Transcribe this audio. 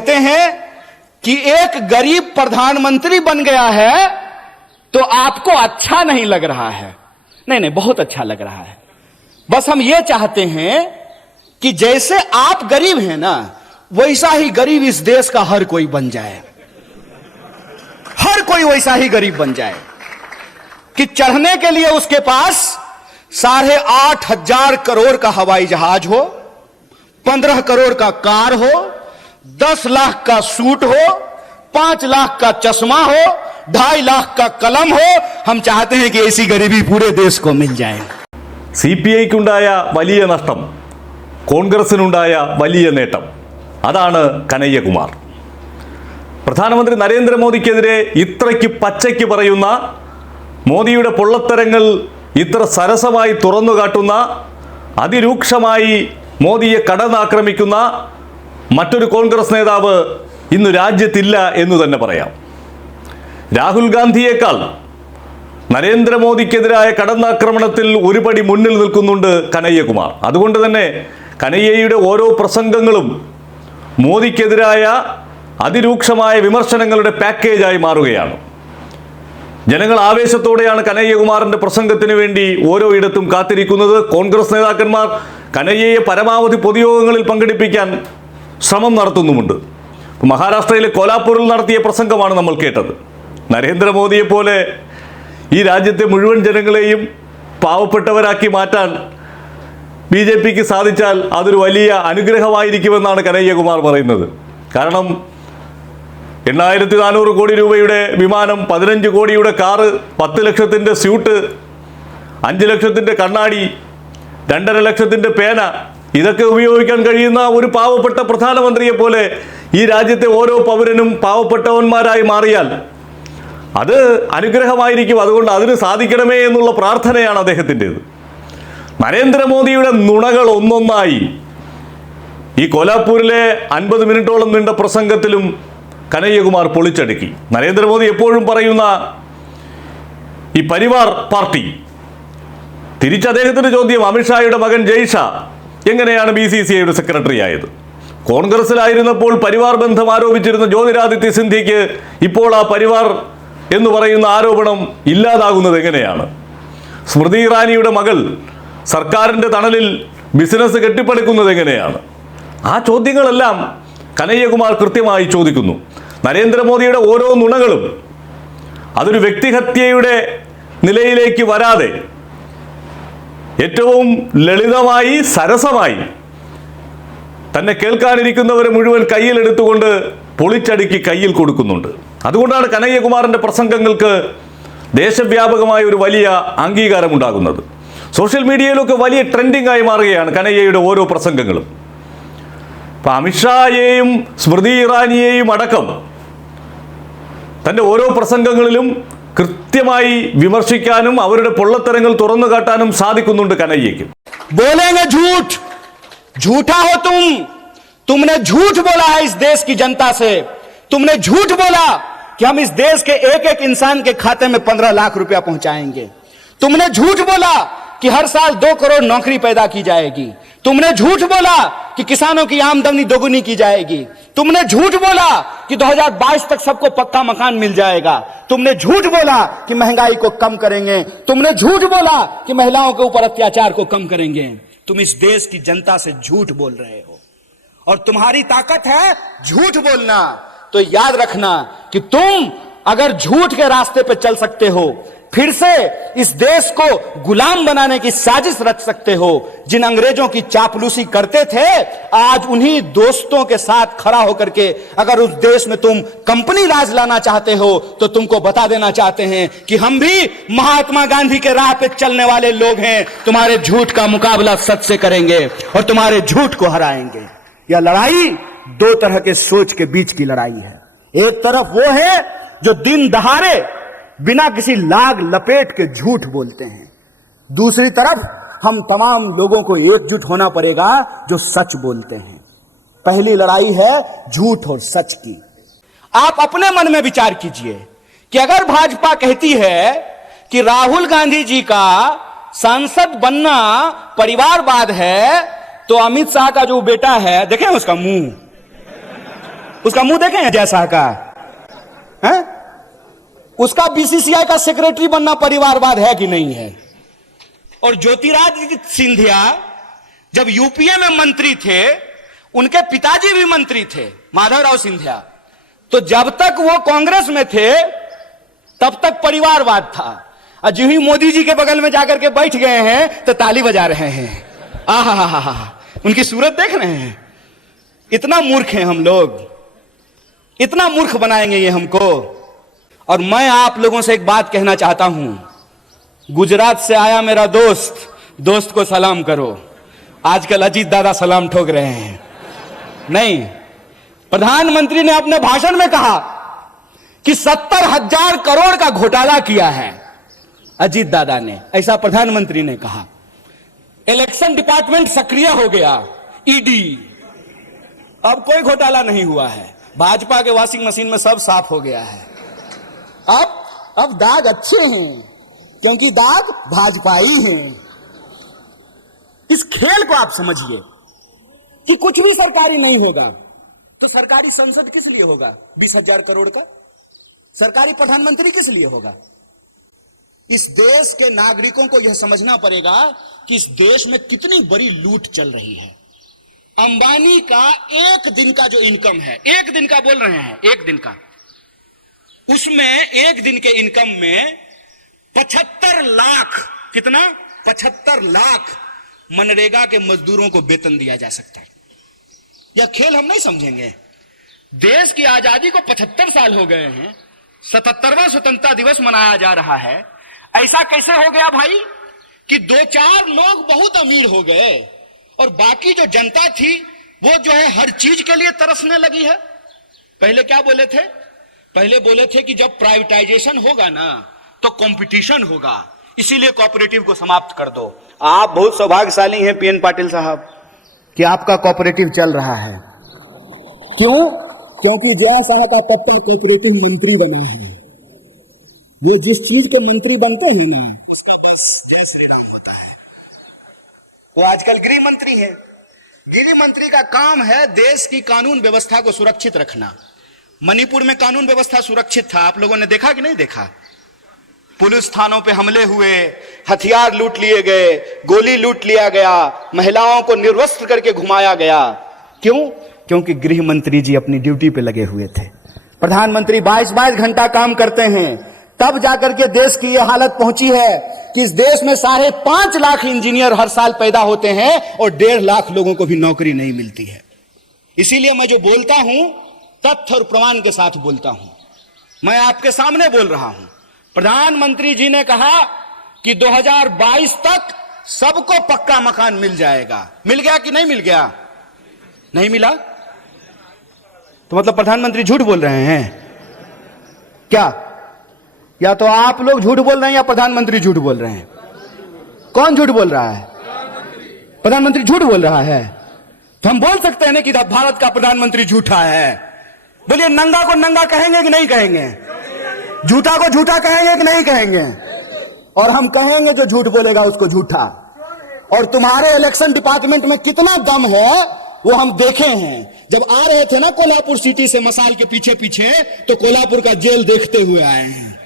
कहते हैं कि एक गरीब प्रधानमंत्री बन गया है तो आपको अच्छा नहीं लग रहा है। नहीं नहीं, बहुत अच्छा लग रहा है। बस हम ये चाहते हैं कि जैसे आप गरीब हैं ना, वैसा ही गरीब इस देश का हर कोई बन जाए। हर कोई वैसा ही गरीब बन जाए कि चढ़ने के लिए उसके पास 8,500 करोड़ का हवाई जहाज हो, 15 करोड़ का कार हो, 10 लाख का सूट हो, 5 लाख का चश्मा हो, 2.5 लाख का कलम हो। हम चाहते हैं कि ऐसी गरीबी पूरे देश को मिल जाए। CPI-ക്കുണ്ടായ വലിയ നഷ്ടം, കോൺഗ്രസിനുണ്ടായ വലിയ നേട്ടം, അതാണ് കനയ്യകുമാർ. പ്രധാനമന്ത്രി നരേന്ദ്രമോദിക്കെതിരെ ഇത്രയ്ക്ക് പച്ചയ്ക്ക് പറയുന്ന, മോദിയുടെ പൊള്ളത്തരങ്ങൾ ഇത്ര സരസമായി തുറന്നു കാട്ടുന്ന, അതിരൂക്ഷമായി മോദിയെ കടന്നാക്രമിക്കുന്ന മറ്റൊരു കോൺഗ്രസ് നേതാവ് ഇന്ന് രാജ്യത്തില്ല എന്ന് തന്നെ പറയാം. രാഹുൽ ഗാന്ധിയേക്കാൾ നരേന്ദ്രമോദിക്കെതിരായ കടന്നാക്രമണത്തിൽ ഒരുപടി മുന്നിൽ നിൽക്കുന്നുണ്ട് കനയ്യകുമാർ. അതുകൊണ്ട് തന്നെ കനയ്യയുടെ ഓരോ പ്രസംഗങ്ങളും മോദിക്കെതിരായ അതിരൂക്ഷമായ വിമർശനങ്ങളുടെ പാക്കേജായി മാറുകയാണ്. ജനങ്ങൾ ആവേശത്തോടെയാണ് കനയ്യകുമാറിന്റെ പ്രസംഗത്തിന് വേണ്ടി ഓരോ ഇടത്തും കാത്തിരിക്കുന്നത്. കോൺഗ്രസ് നേതാക്കന്മാർ കനയ്യയെ പരമാവധി പൊതുയോഗങ്ങളിൽ പങ്കെടുപ്പിക്കാൻ ശ്രമം നടത്തുന്നുമുണ്ട്. മഹാരാഷ്ട്രയിലെ കോലാപ്പൂരിൽ നടത്തിയ പ്രസംഗമാണ് നമ്മൾ കേട്ടത്. നരേന്ദ്രമോദിയെപ്പോലെ ഈ രാജ്യത്തെ മുഴുവൻ ജനങ്ങളെയും പാവപ്പെട്ടവരാക്കി മാറ്റാൻ BJPക്ക് സാധിച്ചാൽ അതൊരു വലിയ അനുഗ്രഹമായിരിക്കുമെന്നാണ് കനയ്യകുമാർ പറയുന്നത്. കാരണം 8,400 കോടി രൂപയുടെ വിമാനം, 15 കോടിയുടെ കാറ്, 10 ലക്ഷത്തിൻ്റെ സ്യൂട്ട്, 5 ലക്ഷത്തിൻ്റെ കണ്ണാടി, 2.5 ലക്ഷത്തിൻ്റെ പേന, ഇതൊക്കെ ഉപയോഗിക്കാൻ കഴിയുന്ന ഒരു പാവപ്പെട്ട പ്രധാനമന്ത്രിയെ പോലെ ഈ രാജ്യത്തെ ഓരോ പൗരനും പാവപ്പെട്ടവന്മാരായി മാറിയാൽ അത് അനുഗ്രഹമായിരിക്കും. അതുകൊണ്ട് അതിന് സാധിക്കണമേ എന്നുള്ള പ്രാർത്ഥനയാണ് അദ്ദേഹത്തിൻ്റെത്. നരേന്ദ്രമോദിയുടെ നുണകൾ ഒന്നൊന്നായി ഈ കോലാപ്പൂരിലെ 50 മിനിറ്റോളം നീണ്ട പ്രസംഗത്തിലും കനയ്യകുമാർ പൊളിച്ചടുക്കി. നരേന്ദ്രമോദി എപ്പോഴും പറയുന്ന ഈ പരിവാർ പാർട്ടി, തിരിച്ച് അദ്ദേഹത്തിൻ്റെ ചോദ്യം, അമിത്ഷായുടെ മകൻ ജയ്ഷാ എങ്ങനെയാണ് BCCIയുടെ സെക്രട്ടറി ആയത്? കോൺഗ്രസിലായിരുന്നപ്പോൾ പരിവാർ ബന്ധം ആരോപിച്ചിരുന്ന ജ്യോതിരാദിത്യ സിന്ധ്യയ്ക്ക് ഇപ്പോൾ ആ പരിവാർ എന്ന് പറയുന്ന ആരോപണം ഇല്ലാതാകുന്നത് എങ്ങനെയാണ്? സ്മൃതി ഇറാനിയുടെ മകൾ സർക്കാരിൻ്റെ തണലിൽ ബിസിനസ് കെട്ടിപ്പടുക്കുന്നത് എങ്ങനെയാണ്? ആ ചോദ്യങ്ങളെല്ലാം കനയ്യകുമാർ കൃത്യമായി ചോദിക്കുന്നു. നരേന്ദ്രമോദിയുടെ ഓരോ നുണകളും അതൊരു വ്യക്തിഹത്യയുടെ നിലയിലേക്ക് വരാതെ ഏറ്റവും ലളിതമായി, സരസമായി തന്നെ കേൾക്കാനിരിക്കുന്നവരെ മുഴുവൻ കയ്യിലെടുത്തുകൊണ്ട് പൊളിച്ചടുക്കി കയ്യിൽ കൊടുക്കുന്നുണ്ട്. അതുകൊണ്ടാണ് കനയ്യകുമാറിൻ്റെ പ്രസംഗങ്ങൾക്ക് ദേശവ്യാപകമായ ഒരു വലിയ അംഗീകാരമുണ്ടാകുന്നത്. സോഷ്യൽ മീഡിയയിലൊക്കെ വലിയ ട്രെൻഡിംഗ് ആയി മാറുകയാണ് കനയ്യയുടെ ഓരോ പ്രസംഗങ്ങളും. ഇപ്പം അമിത്ഷായെയും സ്മൃതി ഇറാനിയെയും അടക്കം തൻ്റെ ഓരോ പ്രസംഗങ്ങളിലും കൃത്യമായി വിമർശിക്കാനും അവരുടെ പൊള്ളത്തരങ്ങൾ തുറന്നു കാട്ടാനും സാധിക്കുന്നുണ്ട് കനയ്യയ്ക്ക്. बोलेंगे झूठ, झूठा हो तुमने झूठ बोला है इस देश की जनता से। तुमने झूठ बोला कि हम इस देश के एक एक इंसान के खाते में 15 लाख रुपया पहुंचाएंगे। तुमने झूठ बोला कि हर साल 2 करोड़ नौकरी पैदा की जाएगी। तुमने झूठ बोला कि किसानों की आमदनी दोगुनी की जाएगी। तुमने झूठ बोला कि 2022 तक सबको पक्का मकान मिल जाएगा। तुमने झूठ बोला कि महंगाई को कम करेंगे। तुमने झूठ बोला कि महिलाओं के ऊपर अत्याचार को कम करेंगे। तुम इस देश की जनता से झूठ बोल रहे हो और तुम्हारी ताकत है झूठ बोलना। तो याद रखना कि तुम अगर झूठ के रास्ते पे चल सकते हो, फिर से इस देश को गुलाम बनाने की साजिश रच सकते हो। जिन अंग्रेजों की चापलूसी करते थे, आज उन्हीं दोस्तों के साथ खड़ा होकर के अगर उस देश में तुम कंपनी राज लाना चाहते हो, तो तुमको बता देना चाहते हैं कि हम भी महात्मा गांधी के राह पे चलने वाले लोग हैं। तुम्हारे झूठ का मुकाबला सच से करेंगे और तुम्हारे झूठ को हराएंगे। यह लड़ाई 2 तरह के सोच के बीच की लड़ाई है। एक तरफ वो है जो दिन दहाड़े बिना किसी लाग लपेट के झूठ बोलते हैं। दूसरी तरफ हम तमाम लोगों को एकजुट होना पड़ेगा जो सच बोलते हैं। पहली लड़ाई है झूठ और सच की। आप अपने मन में विचार कीजिए कि अगर भाजपा कहती है कि राहुल गांधी जी का सांसद बनना परिवारवाद है, तो अमित शाह का जो बेटा है, देखें उसका मुंह, उसका मुंह देखे हैं जैसा का है? उसका बीसीसीआई का सेक्रेटरी बनना परिवारवाद है कि नहीं है? और ज्योतिरादित्य सिंधिया जब यूपीए में मंत्री थे, उनके पिताजी भी मंत्री थे, माधवराव सिंधिया, तो जब तक वो कांग्रेस में थे तब तक परिवारवाद था, और जो ही मोदी जी के बगल में जाकर के बैठ गए हैं तो ताली बजा रहे हैं। आहा, उनकी सूरत देख रहे हैं। इतना मूर्ख हैं हम लोग, इतना मूर्ख बनाएंगे ये हमको। और मैं आप लोगों से एक बात कहना चाहता हूं, गुजरात से आया मेरा दोस्त को सलाम करो। आजकल अजीत दादा सलाम ठोक रहे हैं। नहीं, प्रधानमंत्री ने अपने भाषण में कहा कि 70,000 करोड़ का घोटाला किया है अजीत दादा ने, ऐसा प्रधानमंत्री ने कहा। इलेक्शन डिपार्टमेंट सक्रिय हो गया, ईडी, अब कोई घोटाला नहीं हुआ है। भाजपा के वॉशिंग मशीन में सब साफ हो गया है। अब दाग अच्छे हैं, क्योंकि दाग भाजपाई हैं। इस खेल को आप समझिए कि कुछ भी सरकारी नहीं होगा तो सरकारी संसद किस लिए होगा? 20,000 करोड़ का सरकारी प्रधानमंत्री किस लिए होगा? इस देश के नागरिकों को यह समझना पड़ेगा कि इस देश में कितनी बड़ी लूट चल रही है। अंबानी का एक दिन का जो इनकम है, एक दिन का बोल रहे हैं, एक दिन का, उसमें एक दिन के इनकम में 75 लाख, कितना? 75 लाख मनरेगा के मजदूरों को वेतन दिया जा सकता है। यह खेल हम नहीं समझेंगे। देश की आजादी को 75 साल हो गए हैं, 77वां स्वतंत्रता दिवस मनाया जा रहा है। ऐसा कैसे हो गया भाई कि 2-4 लोग बहुत अमीर हो गए और बाकी जो जनता थी वो जो है हर चीज के लिए तरसने लगी है? पहले क्या बोले थे? पहले बोले थे कि जब प्राइवेटाइजेशन होगा ना तो कंपटीशन होगा, इसीलिए कोऑपरेटिव को समाप्त कर दो। आप बहुत सौभाग्यशाली हैं पीएन पाटिल साहब कि आपका कोऑपरेटिव चल रहा है। क्यों? क्योंकि जया साहब का पप्पा कोऑपरेटिव मंत्री बना है। ये जिस चीज के मंत्री बनते हैं ना, उसका बस जय श्री राम होता है। वो आजकल गृह मंत्री है। गृह मंत्री का काम है देश की कानून व्यवस्था को सुरक्षित रखना। मणिपुर में कानून व्यवस्था सुरक्षित था, आप लोगों ने देखा कि नहीं देखा? पुलिस थानों पे हमले हुए, हथियार लूट लिए गए, गोली लूट लिया गया, महिलाओं को निर्वस्त्र करके घुमाया गया। क्यों? क्योंकि गृह मंत्री जी अपनी ड्यूटी पे लगे हुए थे। प्रधानमंत्री 22-22 घंटा काम करते हैं, तब जाकर के देश की यह हालत पहुंची है कि इस देश में 5.5 लाख इंजीनियर हर साल पैदा होते हैं और 1.5 लाख लोगों को भी नौकरी नहीं मिलती है। इसीलिए मैं जो बोलता हूं तथ्य और प्रमाण के साथ बोलता हूं। मैं आपके सामने बोल रहा हूं। प्रधानमंत्री जी ने कहा कि 2022 तक सबको पक्का मकान मिल जाएगा। मिल गया कि नहीं मिल गया? नहीं मिला तो मतलब प्रधानमंत्री झूठ बोल रहे हैं क्या? या तो आप लोग झूठ बोल रहे हैं या प्रधानमंत्री झूठ बोल रहे हैं? कौन झूठ बोल रहा है? प्रधानमंत्री झूठ बोल रहा है। तो हम बोल सकते हैं ना कि भारत का प्रधानमंत्री झूठा है। बोलिए, नंगा को नंगा कहेंगे कि नहीं कहेंगे? झूठा को झूठा कहेंगे कि नहीं कहेंगे? और हम कहेंगे जो झूठ बोलेगा उसको झूठा। और तुम्हारे इलेक्शन डिपार्टमेंट में कितना दम है वो हम देखे हैं। जब आ रहे थे ना कोल्हापुर सिटी से मसाल के पीछे पीछे, तो कोल्हापुर का जेल देखते हुए आए हैं।